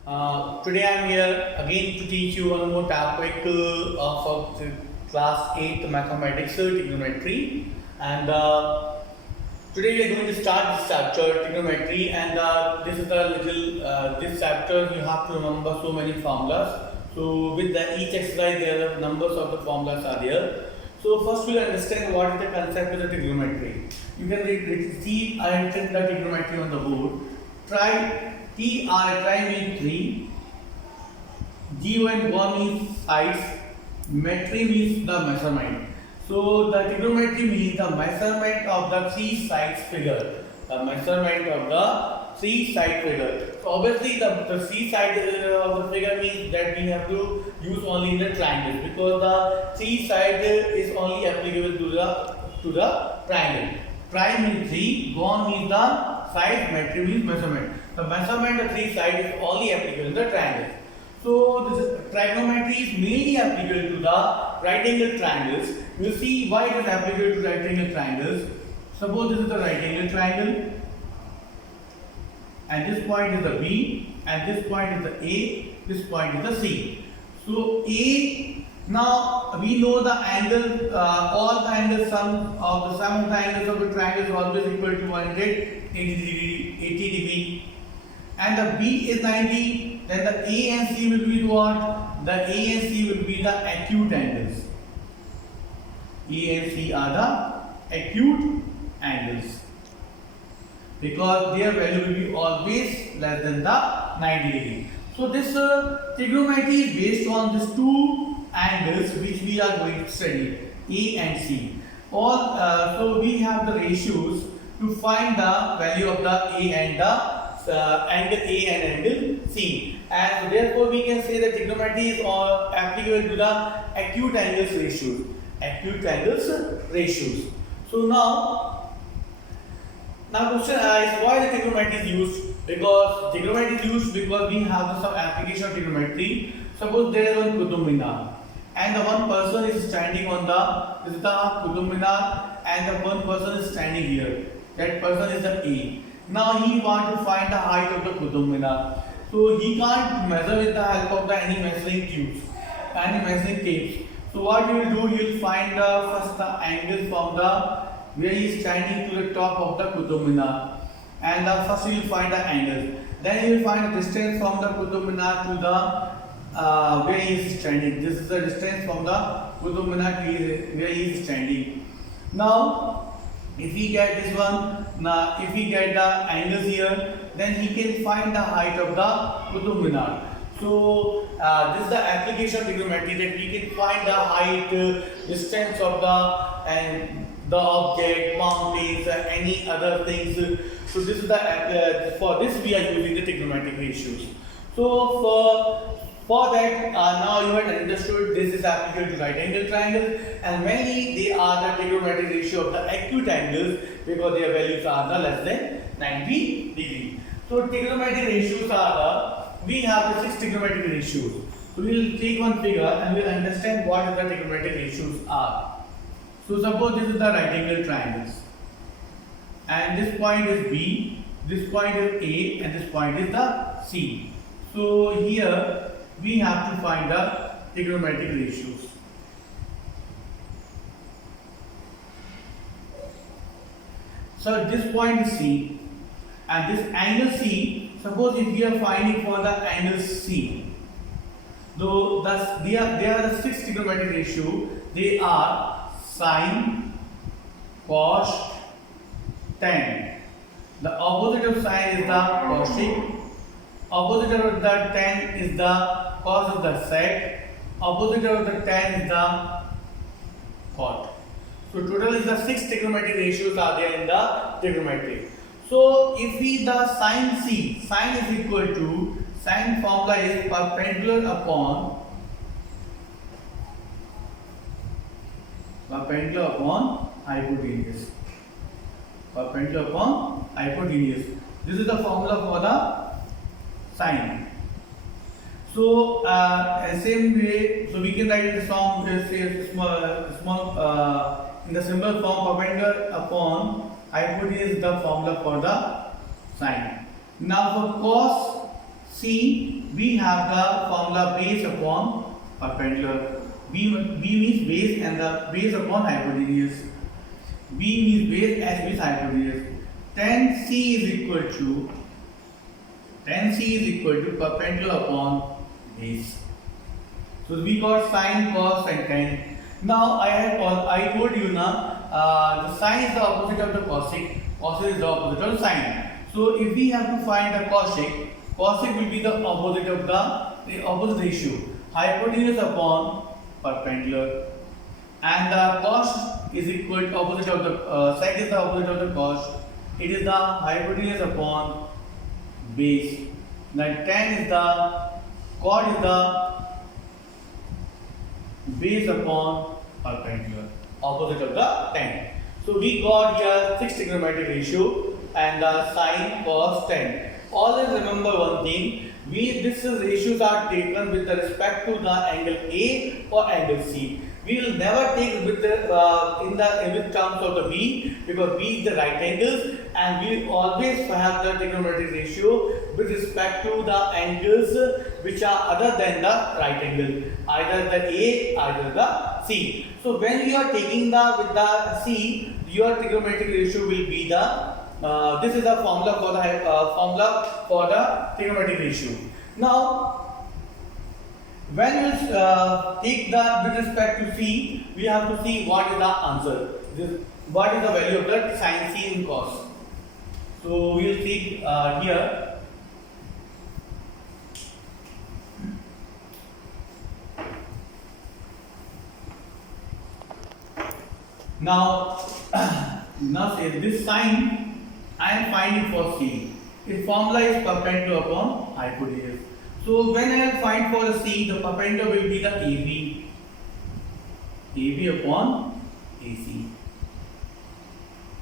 Today I'm here again to teach you one more topic of the class 8 mathematics trigonometry, and today we are going to start this chapter trigonometry, and this is the little this chapter you have to remember so many formulas. So with each exercise there are numbers of the formulas are there. So first we'll understand what is the concept of the trigonometry. You can see I have written the trigonometry on the board. Try means 3, G and 1 means sides, metry means the measurement. So the trigonometry means the measurement of the three sides figure. The measurement of the three side figure. So obviously the three side of the figure means that we have to use only the triangles, because the three side is only applicable to the triangle. Tri means 3, gon means the side, metry means measurement. The measurement of three sides is only applicable in the triangle. So this trigonometry is mainly applicable to the right angle triangles. You will see why it is applicable to right angle triangles. Suppose this is the right angle triangle, and this point is the B, and this point is the A, this point is the C. So A, now we know the angle, all the angles, sum of the angles of the triangle is always equal to 180 degree, and the B is 90. Then the A and C will be what? The A and C will be the acute angles. A and C are the acute angles, because their value will be always less than the 90 degree. So this trigonometry is based on these two angles which we are going to study, A and C. So we have the ratios to find the value of the A and the angle A and angle C, and therefore we can say that trigonometry is applicable to the acute angles ratios. Acute angles ratios. So now question is why the trigonometry is used? Because trigonometry is used because we have some application of trigonometry. Suppose there is one Qutub Minar, and the one person is standing on this is the Qutub Minar, and the one person is standing here. That person is the A. Now he wants to find the height of the Qutub Minar. So he can't measure with the help of any measuring tubes, any measuring tapes. So what he will do, he will find first the angle from where he is standing to the top of the Qutub Minar, and first he will find the angle. Then he will find the distance from the Qutub Minar to the where he is standing. This is the distance from the Qutub Minar to where he is standing. Now if we get this one, now if we get the angles here, then he can find the height of the Qutub Minar. So this is the application of trigonometry, that we can find the height, distance of the object, mountains, any other things. So this is the for this we are using the trigonometric ratios. So for that, now you have understood this is applicable to right angle triangles, and mainly they are the trigonometric ratio of the acute angles, because their values are the less than 90 degree. So trigonometric ratios are we have the 6 trigonometric ratios. So we will take one figure and we will understand what the trigonometric ratios are. So suppose this is the right angle triangles, and this point is B, this point is A, and this point is the C. So here we have to find the trigonometric ratios. So this point is C, and this angle C, suppose if we are finding for the angle C, though thus they are the 6 trigonometric ratio. They are sine, cos, tan. The opposite of sine is the cosec. Opposite of the tan is the cos of the sec. Opposite of the tan is the cot. So total is the 6 trigonometric ratios are there in the trigonometry. So if we the sine C, sine is equal to, sine formula is perpendicular upon hypotenuse. Perpendicular upon hypotenuse. This is the formula for the sine. So same way, so we can write it small in the simple form, perpendicular upon hypotenuse is the formula for the sine. Now for cos see, we have the formula base upon perpendicular. B means base and the base upon hypotenuse. B means base, H means hypotenuse. Tan C is equal to perpendicular upon base. So we got sine, cos and tan. Now I told you now the sine is the opposite of the cosec. Cosec is the opposite of sine. So if we have to find the cosec will be the opposite of the opposite ratio. Hypotenuse upon perpendicular, and the cos is equal to opposite of the sec is the opposite of the cos. It is the hypotenuse upon base. Then tan is the cot is the base upon perpendicular, opposite of the tan. So we got here 6 trigonometric ratio and the sine, cos, tan. Always remember one thing, these ratios are taken with respect to the angle A or angle C. We will never take with with terms of the B, because B is the right angles, and we will always have the trigonometric ratio with respect to the angles which are other than the right angle, either the A, either the C. So when you are taking with the C, your trigonometric ratio will be the this is the formula for the trigonometric ratio. Now, when we take with respect to C, we have to see what is the answer. What is the value of the sine C in cos. So we will see here. Now, say this sine I am finding for C. Its formula is perpendicular upon hypotenuse. So when I will find for the C, the perpendicular will be the AB upon AC.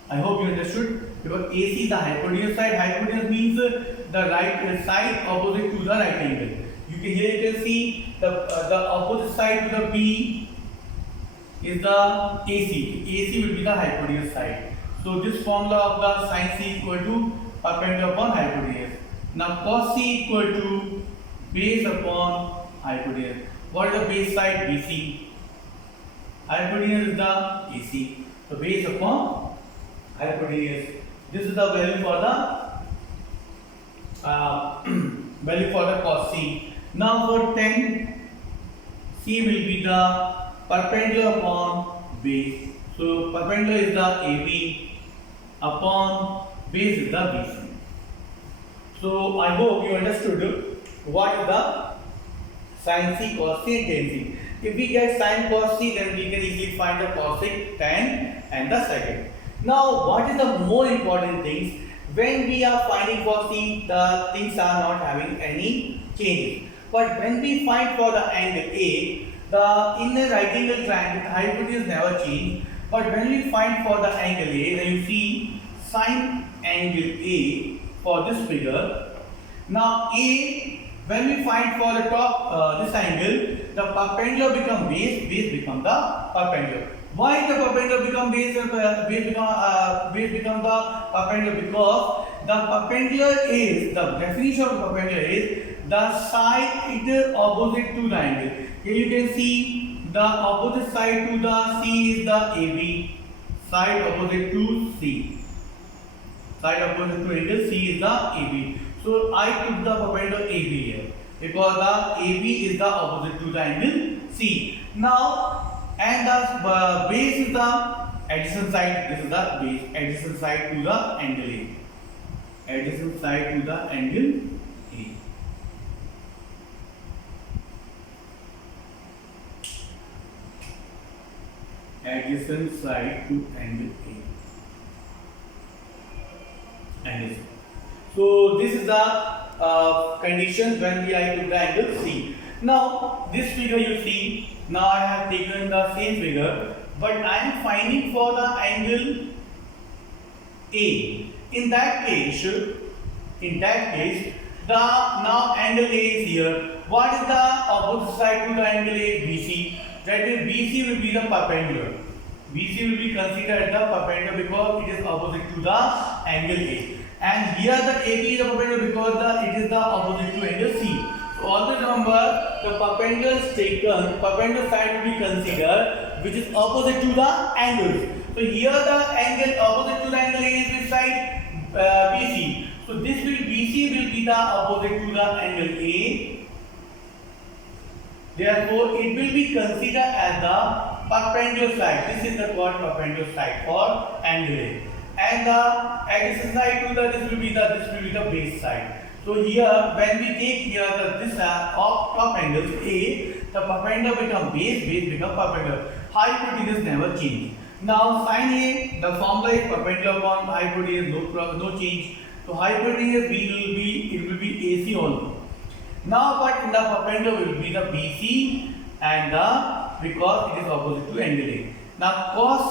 I hope you understood, because AC is the hypotenuse side. Hypotenuse means the right side opposite to the right angle. Here you can see the opposite side to the B is the AC. AC will be the hypotenuse side. So this formula of the sine C equal to perpendicular upon hypotenuse. Now cos C equal to base upon hypotenuse. What is the base side? BC. Hypotenuse is the AC. So base upon hypotenuse. This is the value for the cos C. Now for tan, C will be the perpendicular upon base. So perpendicular is the AB upon base is the BC. So I hope you understood what is the sin C, cos C and tan C. If we get sin cos C, then we can easily find the cosec, tan and the secant. Now what is the more important things? When we are finding for C, the things are not having any changes. But when we find for the angle A, in a right angle triangle, the hypotenuse never change. But when we find for the angle A, then you see sine angle A for this figure. Now A, when we find for the top this angle, the perpendicular become base, base become the perpendicular. Why the perpendicular become base and base become the perpendicular? Because the perpendicular is, the definition of the perpendicular is the side opposite to the angle. Here you can see the opposite side to the C is the AB, side opposite to C. Side opposite to angle C is the AB. So I took the perpendicular AB here because the AB is the opposite to the angle C. Now, and the base is the adjacent side. This is the base, adjacent side to the angle A. Adjacent side to the angle A. Adjacent side to angle A. Angle C. So this is the condition when we are to the angle C. Now this figure you see. Now I have taken the same figure, but I am finding for the angle A. In that case, the now angle A is here. What is the opposite side to the angle A? BC. That is, BC will be the perpendicular. BC will be considered the perpendicular because it is opposite to the angle A. And here the AB is the perpendicular because it is the opposite to angle the perpendicular side will be considered which is opposite to the angles. So here the angle opposite to the angle A is which side? BC. So this will BC will be the opposite to the angle A. Therefore, it will be considered as the perpendicular side. This is the called perpendicular side for angle A. And the adjacent side to the this will be the base side. So here when we take here this top angle A, the perpendicular become base become perpendicular. Hypotenuse never change. Now sin A, the formula is perpendicular upon hypotenuse, no change. So hypotenuse B will be AC only. Now but in the perpendicular will be the BC and the because it is opposite to angle A. Now cos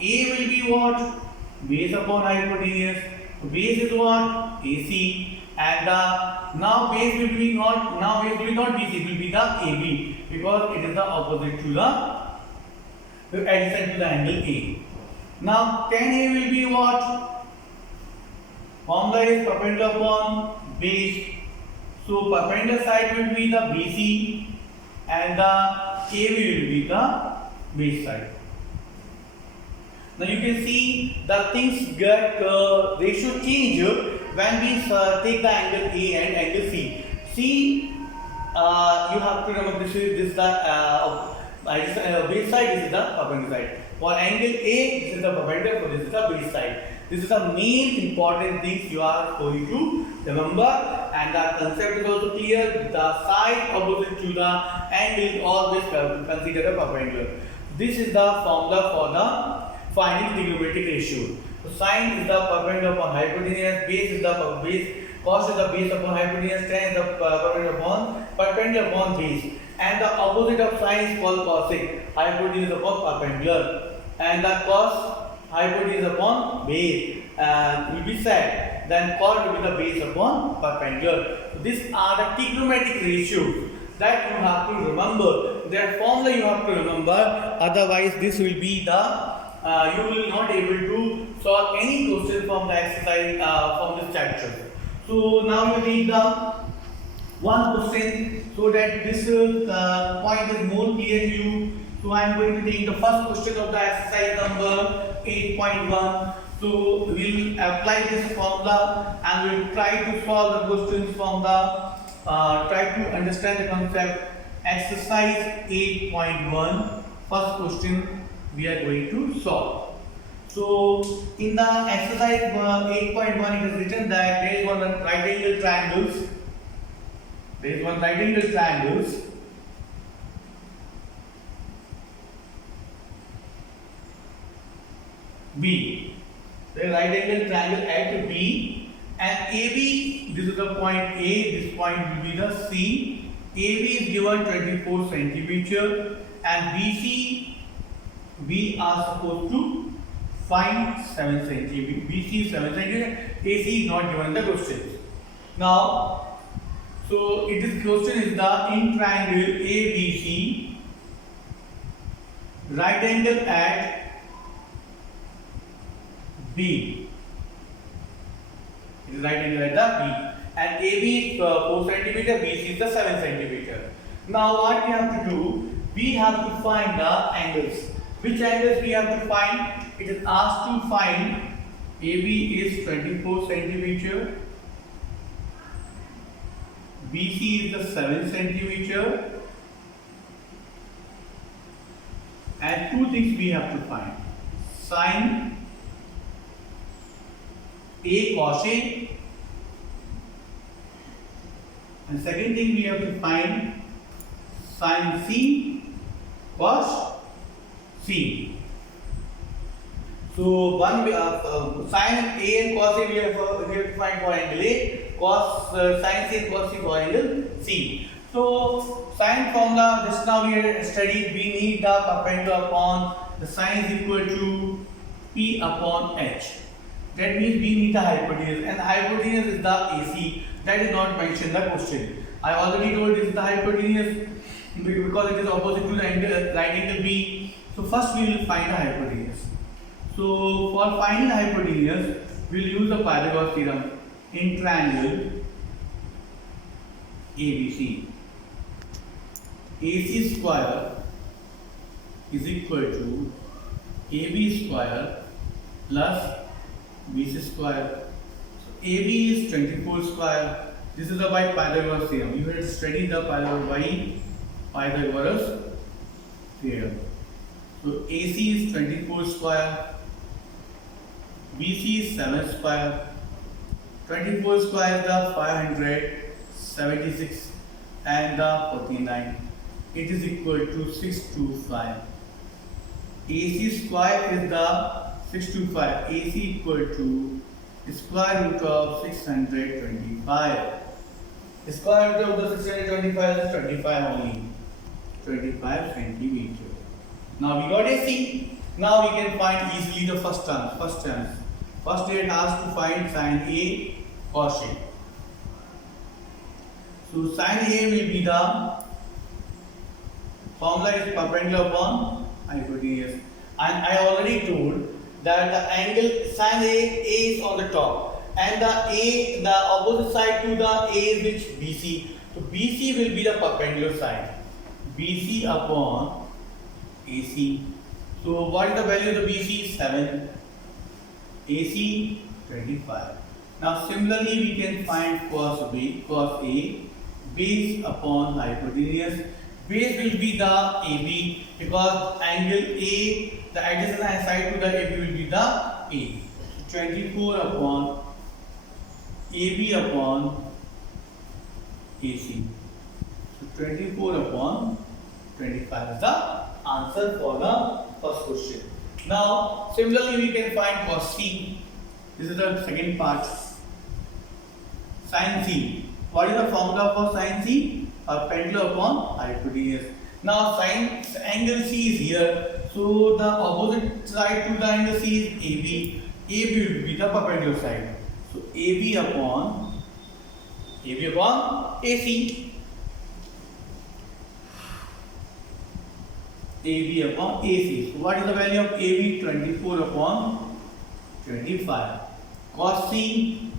A will be what? Base upon hypotenuse. So base is what? AC. And now base will be not BC, it will be the AB because it is the opposite to the adjacent to the angle A. Now tan A will be what? Formula is perpendicular upon base. So perpendicular side will be the BC and the AB will be the base side. Now you can see the things get ratio change when we take the angle A and angle C. See, you have to remember this is the base side, this is the perpendicular side. For angle A, this is the perpendicular, so this is the base side. This is the main important things you are going to remember, and the concept is also clear. The side opposite to the angle is always considered a perpendicular. This is the formula for the finding trigonometric ratio. So sin is the perpendicular upon hypotenuse, base is the base, cos is the base upon hypotenuse, tan is the perpendicular upon base, and the opposite of sin is called cosec, hypotenuse upon perpendicular, and the cos hypotenuse upon base will be sec, then cos will be the base upon perpendicular. So these are the trigonometric ratios that you have to remember. Their formula you have to remember, otherwise this will be the you will not able to solve any question from the exercise from this chapter. So now you take the one question so that this point is more clear to you. So I am going to take the first question of the exercise number 8.1. So we will apply this formula and we will try to solve the questions from the try to understand the concept. Exercise 8.1, first question we are going to solve. So in the exercise 8.1 it is written that there is one right angle triangles. B. The right angle triangle at B and AB. This is the point A. This point will be the C. AB is given 24 centimeter and BC. We are supposed to find 7 centimeter. BC is 7 centimeter. AC is not given in the question. Now, so it is question is the in triangle ABC, right angle at B. It is right angle at the B, and AB is 4 centimeter. BC is the 7 centimeter. Now, what we have to do? We have to find the angles. Which angles we have to find? It is asked to find AB is 24 centimeter, BC is the 7 centimeter, and two things we have to find: sin A cos A, and second thing we have to find sin C cos C. So one sin A and cos A we have to find for angle A, cos sin C and cos C for angle C. So sin formula just now we have studied. We need the perpendicular upon the sin is equal to P upon H. That means we need the hypotenuse, and hypotenuse is the AC. That is not mentioned in the question. I already told this is the hypotenuse because it is opposite to the angle, right angle B. So first we will find the hypotenuse. So for finding the hypotenuse, we will use the Pythagoras theorem in triangle ABC. AC square is equal to AB square plus BC square. So AB is 24 square. This is the by Pythagoras theorem. You have studied the Pythagoras theorem. So AC is 24 square, BC is 7 square, 24 square is the 576 and the 49. It is equal to 625. AC square is the 625. AC equal to square root of 625. Square root of the 625 is 25 only. 25 centimeter. Now we got AC. Now we can find easily the first term. First it has to find sin A cos A. So sin A will be the formula is perpendicular upon hypotenuse. And I already told that the angle sin A is on the top, and the opposite side to the A is which BC. So BC will be the perpendicular side. BC upon AC. So what is the value of the BC? 7. AC 25. Now similarly we can find cos B, cos A, base upon hypotenuse. Base will be the AB because angle A, the adjacent side to the AB will be the A. 24 upon AB upon AC. So 24 upon 25 is the answer for the first question. Now similarly we can find cos C. This is the second part. Sin C. What is the formula for sin C? Perpendicular upon hypotenuse. Now sin angle C is here. So the opposite side to the angle C is AB. AB will be the perpendicular side. So AB upon AC. AB upon AC. So what is the value of AB? 24 upon 25. Cos C,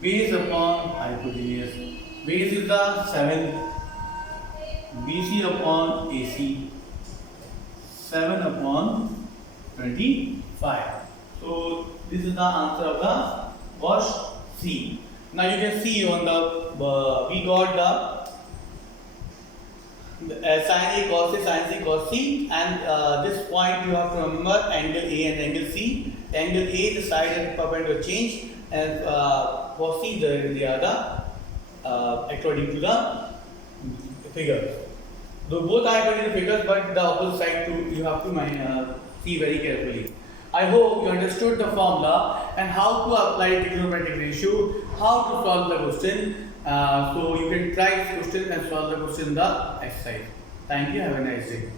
base upon hypotenuse. Base is the 7. BC upon AC. 7 upon 25. So this is the answer of the cos C. Now you can see on the we got the sin A cos A, sin C cos C, and this point you have to remember angle A and angle C. Angle A, the side and perpendicular change, and cos C, they are the according to the figures. Though both are according to figures, but the opposite side too you have to see very carefully. I hope you understood the formula and how to apply trigonometric ratio, how to solve the question. So you can try this question and solve the question in the exercise. Thank you. Have a nice day.